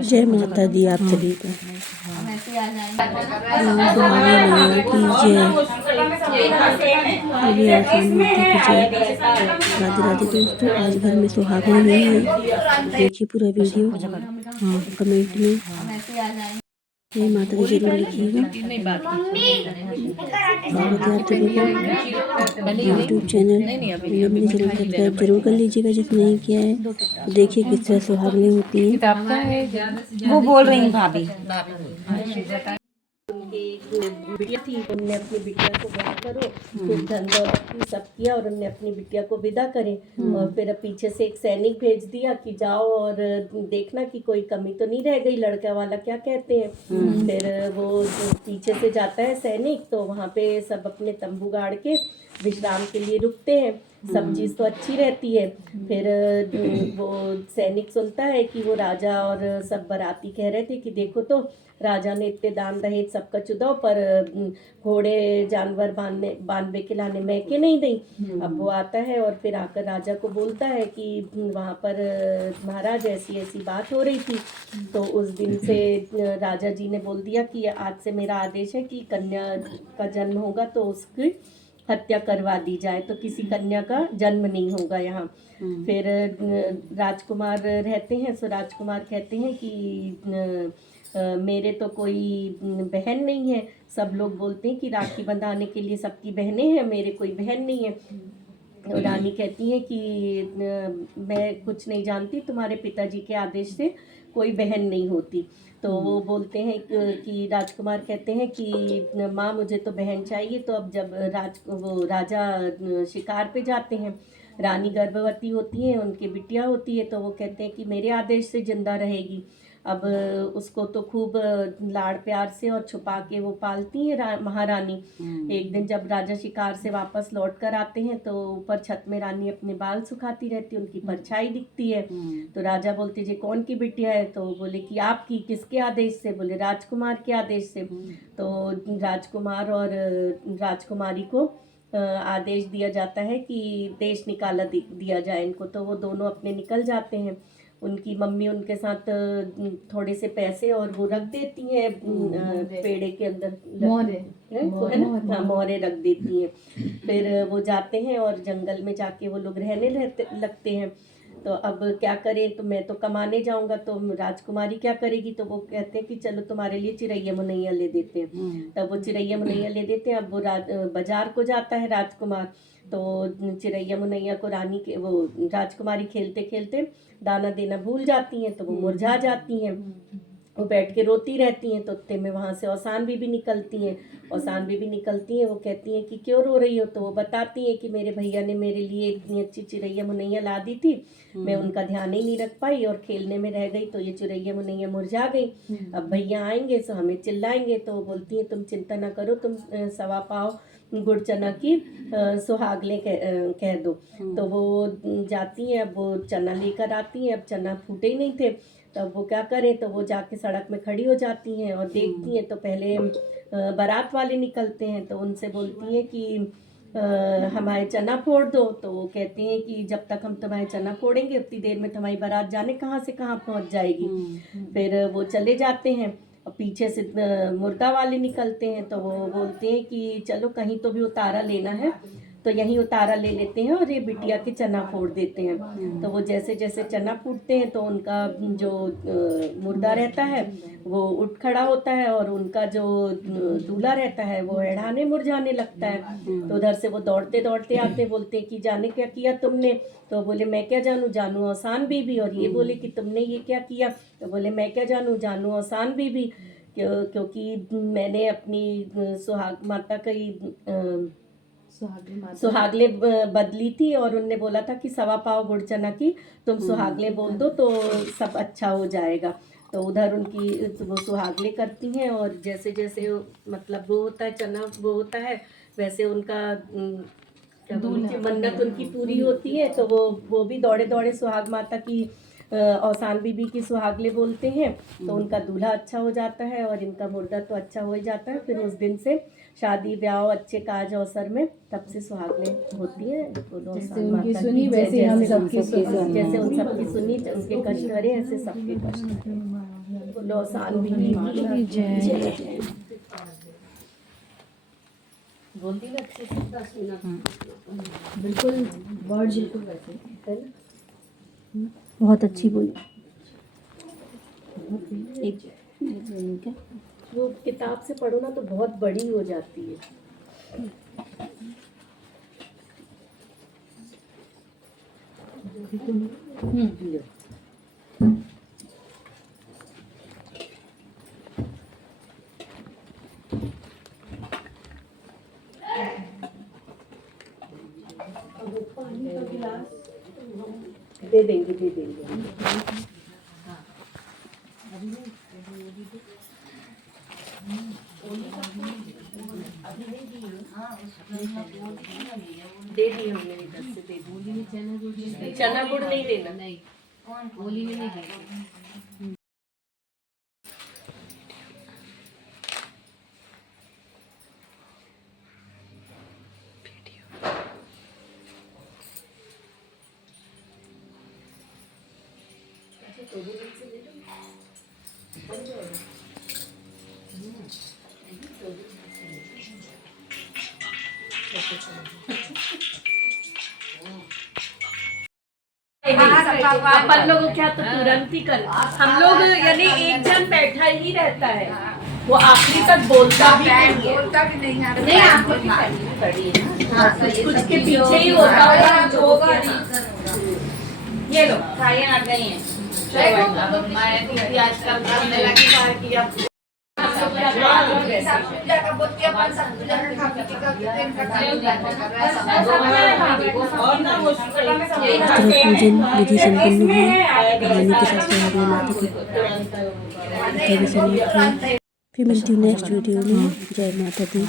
जय माता दी आप सभी को। सुहानी मैया की जय, बोलिए आसान माता की जय। राधे राधे दोस्तों, आज घर में सुहागन नहीं है। देखिए पूरा वीडियो, कमेंट में जय माता दी जरूर लिखिएगा। स्वागत है आप सभी का यूट्यूब चैनल। मेरे चैनल सब्सक्राइब जरूर कर लीजिएगा जिसने नहीं किया है। तो देखिए किस तरह सुहागनें होती हैं। वो बोल रही भाभी। बिटिया थी, उनने अपनी बिटिया को ब्याह करो, फिर धन दौलत की सब किया और उनने अपनी बिटिया को विदा करे और फिर पीछे से एक सैनिक भेज दिया कि जाओ और देखना कि कोई कमी तो नहीं रह गई, लड़का वाला क्या कहते हैं। फिर वो पीछे से जाता है सैनिक, तो वहाँ पे सब अपने तंबू गाड़ के विश्राम के लिए रुकते हैं। सब चीज़ तो अच्छी रहती है। फिर वो सैनिक सुनता है कि वो राजा और सब बाराती कह रहे थे कि देखो तो राजा ने इतने दान दहेज सबका चुदाओ, पर घोड़े जानवर बांधने के लाने मैं के नहीं दी। अब वो आता है और फिर आकर राजा को बोलता है कि वहाँ पर महाराज ऐसी ऐसी बात हो रही थी। तो उस दिन से राजा जी ने बोल दिया कि आज से मेरा आदेश है कि कन्या का जन्म होगा तो उसकी हत्या करवा दी जाए, तो किसी कन्या का जन्म नहीं होगा यहाँ। फिर राजकुमार रहते हैं, सो राजकुमार कहते हैं कि मेरे तो कोई बहन नहीं है। सब लोग बोलते हैं कि राखी बंधाने के लिए सबकी बहनें हैं, मेरे कोई बहन नहीं है। तो रानी कहती है कि मैं कुछ नहीं जानती, तुम्हारे पिताजी के आदेश से कोई बहन नहीं होती। तो वो बोलते हैं कि राजकुमार कहते हैं कि माँ मुझे तो बहन चाहिए। तो अब जब वो राजा शिकार पे जाते हैं, रानी गर्भवती होती है, उनकी बिटिया होती है, तो वो कहते हैं कि मेरे आदेश से जिंदा रहेगी। अब उसको तो खूब लाड़ प्यार से और छुपा के वो पालती है महारानी। एक दिन जब राजा शिकार से वापस लौट कर आते हैं तो ऊपर छत में रानी अपने बाल सुखाती रहती है, उनकी परछाई दिखती है। तो राजा बोलते जी कौन की बिटिया है? तो बोले कि आपकी। किसके आदेश से? बोले राजकुमार के आदेश से। तो राजकुमार और राजकुमारी को आदेश दिया जाता है कि देश निकाला दिया जाए इनको। तो वो दोनों अपने निकल जाते हैं। उनकी मम्मी उनके साथ थोड़े से पैसे और वो रख देती हैं पेड़े के अंदर, है ना, हाँ मोहरे रख देती हैं। फिर वो जाते हैं और जंगल में जाके वो लोग रहने लगते हैं। तो अब क्या करें, तो मैं तो कमाने जाऊंगा, तो राजकुमारी क्या करेगी? तो वो कहते हैं कि चलो तुम्हारे लिए चिरैया मुनैया ले देते हैं। तब वो चिरैया मुनैया ले देते हैं। अब वो बाजार को जाता है राजकुमार, तो चिरैया मुनैया को रानी के वो राजकुमारी खेलते खेलते दाना देना भूल जाती हैं, तो वो मुरझा जाती हैं। वो बैठ के रोती रहती हैं। तो उतने में वहाँ से औसान बीबी निकलती हैं। औसान बीबी निकलती हैं, वो कहती हैं कि क्यों रो रही हो? तो वो बताती हैं कि मेरे भैया ने मेरे लिए इतनी अच्छी चिरैया मुनैया ला दी थी, मैं उनका ध्यान ही नहीं रख पाई और खेलने में रह गई, तो ये चिरैया मुनैया मुरझा गई। अब भैया आएंगे तो हमें चिल्लाएंगे। तो बोलती हैं तुम चिंता ना करो, तुम सवा पाव गुड़ चना की सुहागले कह दो। तो वो जाती हैं, अब वो चना लेकर आती हैं। अब चना फूटे ही नहीं थे, तब वो क्या करें, तो वो जाके सड़क में खड़ी हो जाती हैं और देखती हैं। तो पहले बारात वाले निकलते हैं, तो उनसे बोलती हैं कि हमारे चना फोड़ दो। तो वो कहते हैं कि जब तक हम तुम्हारे चना फोड़ेंगे उतनी देर में तुम्हारी बारात जाने कहाँ से कहाँ पहुँच जाएगी। फिर वो चले जाते हैं और पीछे से मुर्दा वाले निकलते हैं। तो वो बोलते हैं कि चलो कहीं तो भी उतारा लेना है, तो यहीं उतारा ले लेते हैं और ये बिटिया के चना फोड़ देते हैं। तो वो जैसे जैसे चना फूटते हैं तो उनका जो मुर्दा रहता है वो उठ खड़ा होता है और उनका जो दूल्हा रहता है वो एढ़ाने मुरझाने लगता है। तो उधर से वो दौड़ते दौड़ते आते, बोलते कि जाने क्या किया तुमने? तो बोले मैं क्या जानूँ, जानू औसान बीबी। और ये बोले कि तुमने ये क्या किया? तो बोले मैं क्या जानूँ, जानू औसान बीबी। क्योंकि मैंने अपनी सुहाग माता का सुहागले बदली थी और उनने बोला था कि सवा पाव गुड़ चना की तुम सुहागले बोल दो तो सब अच्छा हो जाएगा। तो उधर उनकी वो सुहागले करती हैं और जैसे जैसे मतलब वो होता है चना वो होता है, वैसे उनका क्या बोलते हैं, मन्नत उनकी पूरी होती है। तो वो भी दौड़े दौड़े सुहाग माता की औसान बीबी की सुहागले बोलते हैं। तो उनका दूल्हा अच्छा हो जाता है और इनका मुर्दा तो अच्छा हो ही जाता है। फिर उस दिन से शादी ब्याह अच्छे काज अवसर में तब से सुहागने होती है। जैसे उनकी सुनी वैसे हम सबकी सुनी, जैसे उन सबकी सुनी, उनके कष्ट हरे ऐसे सबके कष्ट हरे। बोलो आसान भी नहीं। जय बोल दी ना अच्छे से 10 मिनट बिल्कुल वर्ड बिल्कुल वैसे है ना। बहुत अच्छी बोली। एक वो किताब से पढ़ो ना तो बहुत बड़ी हो जाती है। दे देंगे दे देंगे। दे दिए हमने इधर से दे दिए। चना गुड़ नहीं देना। नहीं होली में नहीं देना। अपन लोग क्या तो तुरंत ही कर, हम लोग यानी एक जन बैठा ही रहता है, वो आखिरी तक बोलता भी नहीं है। नहीं आपको खड़ी है, कुछ के पीछे ही होता है जो होगा। ये लो खाइए आ गई हैं। पूजन विधि संपन्न हुई। रानी के साथ सुहागन माता की फिर मिलती हूँ नेक्स्ट वीडियो में। जय माता दी।